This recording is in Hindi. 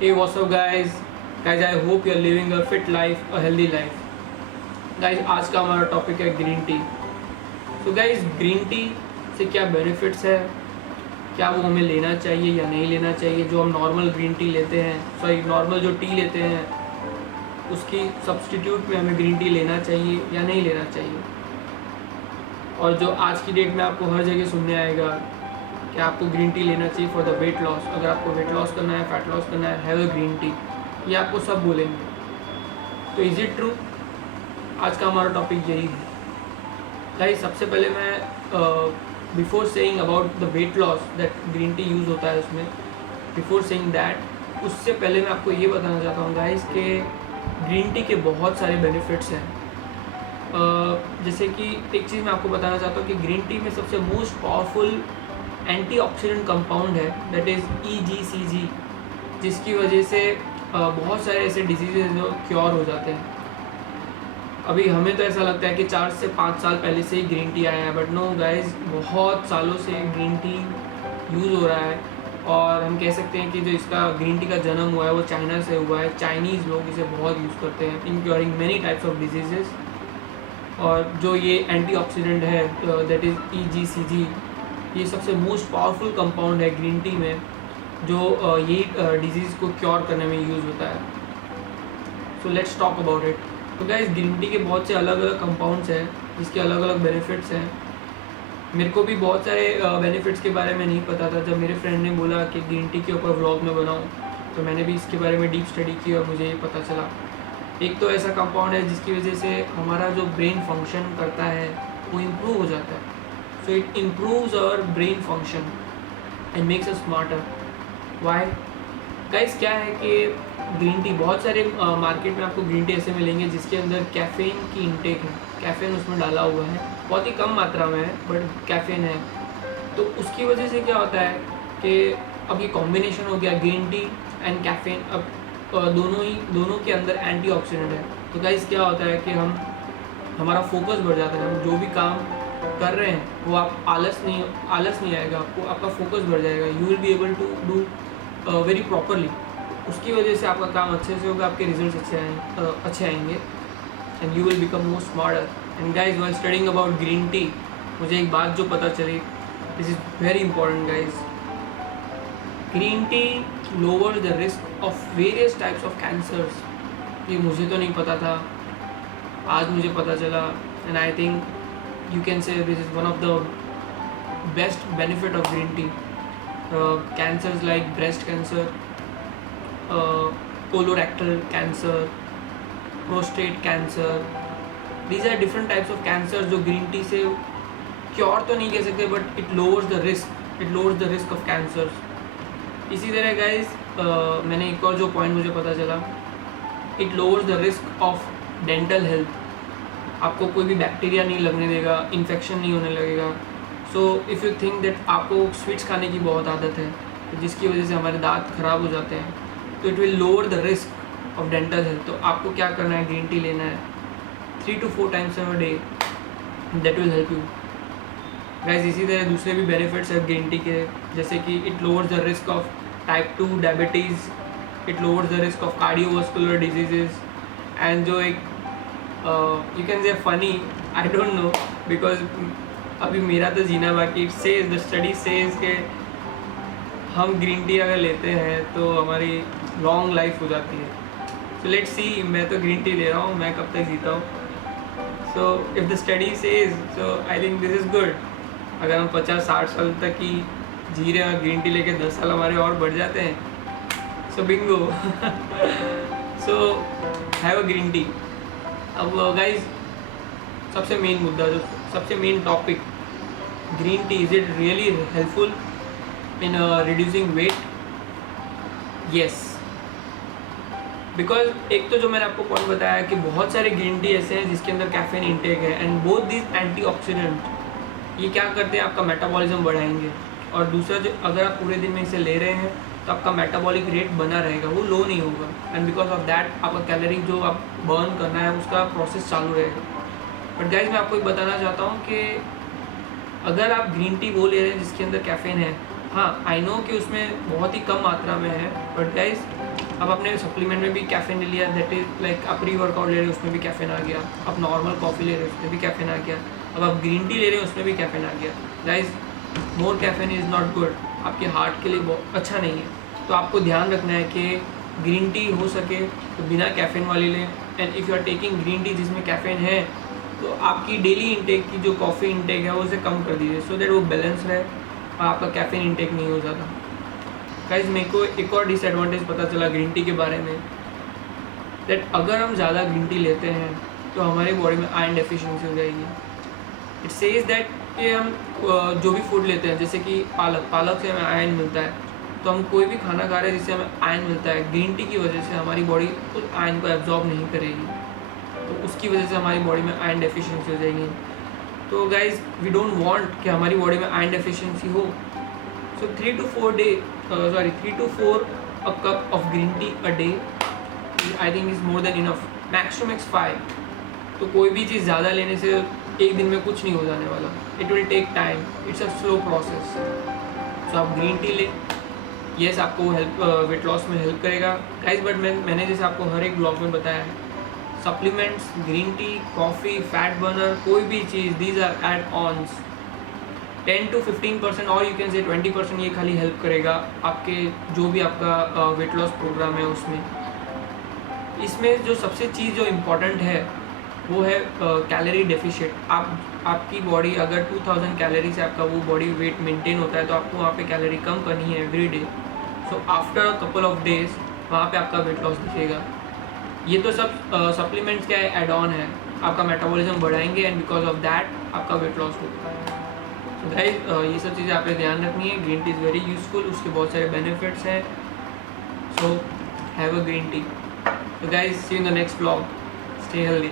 Hey, what's up guys? Guys, I hope you are living a fit life, a healthy life. Guys, आज का हमारा टॉपिक है green tea. So guys, green tea से क्या बेनिफिट्स है, क्या वो हमें लेना चाहिए या नहीं लेना चाहिए. जो हम नॉर्मल ग्रीन टी लेते हैं, सॉरी नॉर्मल जो टी लेते हैं उसकी सब्सटीट्यूट में हमें ग्रीन टी लेना चाहिए या नहीं लेना चाहिए. और जो आज की डेट में आपको हर जगह सुनने आएगा कि आपको ग्रीन टी लेना चाहिए फॉर द वेट लॉस. अगर आपको वेट लॉस करना है, फैट लॉस करना है, हैव अ ग्रीन टी. ये आपको सब बोलेंगे. तो इज़ इट ट्रू? आज का हमारा टॉपिक यही है. गाइस, सबसे पहले मैं before saying about the weight loss that green tea use होता है उसमें, बिफोर सेइंग दैट, उससे पहले मैं आपको ये बताना चाहता हूँ गाइस कि ग्रीन टी के बहुत सारे बेनिफिट्स हैं. जैसे कि एक चीज़ मैं आपको बताना चाहता हूँ कि ग्रीन टी में सबसे मोस्ट पावरफुल एंटीऑक्सीडेंट कंपाउंड है, दैट इज़ EGCG, जिसकी वजह से बहुत सारे ऐसे डिजीज़ जो क्योर हो जाते हैं. अभी हमें तो ऐसा लगता है कि 4 से 5 साल पहले से ही ग्रीन टी आया है, बट नो गाइस, बहुत सालों से ग्रीन टी यूज़ हो रहा है. और हम कह सकते हैं कि जो इसका ग्रीन टी का जन्म हुआ है वो चाइना से हुआ है. चाइनीज़ लोग इसे बहुत यूज़ करते हैं इन curing many types of diseases. और जो ये एंटीऑक्सीडेंट है दैट इज़ EGCG, ये सबसे मोस्ट पावरफुल कंपाउंड है ग्रीन टी में, जो ये डिजीज़ को क्योर करने में यूज़ होता है. So let's talk about it. तो गाइस, ग्रीन टी के बहुत से अलग अलग कंपाउंड्स हैं जिसके अलग अलग बेनिफिट्स हैं. मेरे को भी बहुत सारे बेनिफिट्स के बारे में नहीं पता था. जब मेरे फ्रेंड ने बोला कि ग्रीन टी के ऊपर व्लॉग में बनाऊँ, तो मैंने भी इसके बारे में डीप स्टडी की और मुझे ये पता चला. एक तो ऐसा कंपाउंड है जिसकी वजह से हमारा जो ब्रेन फंक्शन करता है वो इम्प्रूव हो जाता है. So it improves our brain function and makes us smarter. Why? Guys, क्या है कि ग्रीन टी, बहुत सारे मार्केट में आपको ग्रीन टी ऐसे मिलेंगे जिसके अंदर कैफ़ीन की इंटेक है. कैफ़ीन उसमें डाला हुआ है, बहुत ही कम मात्रा में है, बट कैफ़ीन है. तो उसकी वजह से क्या होता है कि अब ये कॉम्बिनेशन हो गया ग्रीन टी एंड कैफ़ीन. अब दोनों के अंदर एंटीऑक्सीडेंट है. तो गाइस, क्या होता है कि हमारा फोकस बढ़ जाता है. हम जो भी काम कर रहे हैं वो आप आलस नहीं आएगा आपको, आपका फोकस बढ़ जाएगा. You will be able to do very properly. उसकी वजह से आपका काम अच्छे से होगा, आपके रिजल्ट्स अच्छे आएंगे and you will become more smarter. And guys, while studying about green tea, मुझे एक बात जो पता चली, this is very important guys. Green tea lower the risk of various types of cancers. ये मुझे तो नहीं पता था, आज मुझे पता चला. And I think you can say this is one of the best benefit of green tea. Cancers like breast cancer, colorectal cancer, prostate cancer, these are different types of cancers जो green tea से क्योर तो नहीं कह सकते, but it lowers the risk of cancers. इसी तरह guys, मैंने एक और जो पॉइंट मुझे पता चला, it lowers the risk of dental health. आपको कोई भी बैक्टीरिया नहीं लगने देगा, इन्फेक्शन नहीं होने लगेगा. So if you think that आपको स्वीट्स खाने की बहुत आदत है, तो जिसकी वजह से हमारे दांत ख़राब हो जाते हैं, तो it will lower the risk of dental health. तो आपको क्या करना है, ग्रीन टी लेना है 3 to 4 times a day. That will help you guys. इसी तरह दूसरे भी बेनिफिट्स है ग्रीन टी के, जैसे कि it lowers the risk of type 2 diabetes, it lowers the risk of cardiovascular diseases. And जो एक you can say funny, I don't know, because अभी मेरा तो जीना बाकी. It says, the study says के हम ग्रीन टी अगर लेते हैं तो हमारी लॉन्ग लाइफ हो जाती है. सो लेट्स सी, मैं तो ग्रीन टी ले रहा हूँ, मैं कब तक जीता हूँ. So if the study says, so I think this is good. अगर हम 50-60 साल तक ही जी रहे हैं और ग्रीन टी लेके 10 साल हमारे और बढ़ जाते हैं, so bingo. So have a green tea. अब गाइज, सबसे मेन मुद्दा, जो सबसे main topic, green tea, is it really helpful in reducing weight? Yes, because एक तो जो मैंने आपको पॉइंट बताया कि बहुत सारे ग्रीन टी ऐसे हैं जिसके अंदर कैफीन इंटेक है, एंड बोथ दिस एंटीऑक्सीडेंट ये क्या करते हैं, आपका मेटाबॉलिज्म बढ़ाएंगे. और दूसरा, जो अगर आप पूरे दिन में इसे ले रहे हैं तो आपका मेटाबॉलिक रेट बना रहेगा, वो लो नहीं होगा. एंड बिकॉज ऑफ दैट आपका कैलोरी जो आप बर्न करना है उसका प्रोसेस चालू रहेगा. बट गाइज, मैं आपको एक बताना चाहता हूँ कि अगर आप ग्रीन टी वो ले रहे हैं जिसके अंदर कैफीन है, हाँ आई नो कि उसमें बहुत ही कम मात्रा में है, बट गाइज अब अपने सप्लीमेंट में भी कैफीन ले लिया, दैट इज लाइक आप प्री वर्कआउट ले रहे हो उसमें भी कैफीन आ गया, आप नॉर्मल कॉफ़ी ले रहे हो उसमें भी कैफीन आ गया, अब आप ग्रीन टी ले रहे हो उसमें भी कैफीन आ गया। Guys more caffeine is not good, आपके हार्ट के लिए बहुत अच्छा नहीं है। तो आपको ध्यान रखना है कि ग्रीन टी हो सके तो बिना कैफीन वाली लें, and if you are taking green tea जिसमें कैफीन है तो आपकी डेली इंटेक की जो कॉफ़ी इंटेक है वो उसे कम कर दीजिए, सो दैट वो बैलेंस रहे और आपका कैफीन इंटेक नहीं हो जाता। गाइस मेरे को एक और डिसएडवांटेज पता चला ग्रीन टी के बारे में, दैट अगर हम ज़्यादा ग्रीन टी लेते हैं तो हमारी बॉडी में आयरन डेफिशिएंसी हो जाएगी। इट सेज दैट कि हम जो भी फूड लेते हैं, जैसे कि पालक से हमें आयरन मिलता है, तो हम कोई भी खाना खा रहे हैं जिससे हमें आयरन मिलता है, ग्रीन टी की वजह से हमारी बॉडी उस आयरन को एब्जॉर्ब नहीं करेगी, तो उसकी वजह से हमारी बॉडी में आयरन डेफिशिएंसी हो जाएगी। तो गाइज वी डोंट वांट कि हमारी बॉडी में आयरन डेफिशिएंसी हो, सो 3 to 4 a cup of green tea a day I think is more than enough, maximum 5। तो कोई भी चीज़ ज़्यादा लेने से एक दिन में कुछ नहीं हो जाने वाला, it will take time, it's a slow process. So आप ग्रीन टी लें, येस आपको हेल्प वेट लॉस में हेल्प करेगा गाइज, बट मैंने जैसे आपको हर एक ब्लॉग में बताया है, supplements, green tea, coffee, fat burner, कोई भी चीज़, these are add ons. 10 to 15% और यू कैन से 20% ये खाली हेल्प करेगा आपके जो भी आपका वेट लॉस प्रोग्राम है उसमें। इसमें जो सबसे चीज़ जो इम्पोर्टेंट है वो है कैलोरी डेफिशिएट। आपकी बॉडी अगर 2000 कैलोरी से आपका वो बॉडी वेट मेंटेन होता है तो आपको वहाँ पे कैलोरी कम करनी है every day. So after a couple of days वहाँ पे आपका वेट लॉस दिखेगा। ये तो सब सप्लीमेंट्स क्या है, एड ऑन है, आपका मेटाबॉलिज्म बढ़ाएंगे एंड बिकॉज ऑफ दैट आपका वेट लॉस होता है। तो गाइस ये सब चीज़ें आपने ध्यान रखनी है। Green tea is very useful, उसके बहुत सारे बेनिफिट्स हैं। सो have a green T. So guys, see you in the next vlog. Stay healthy.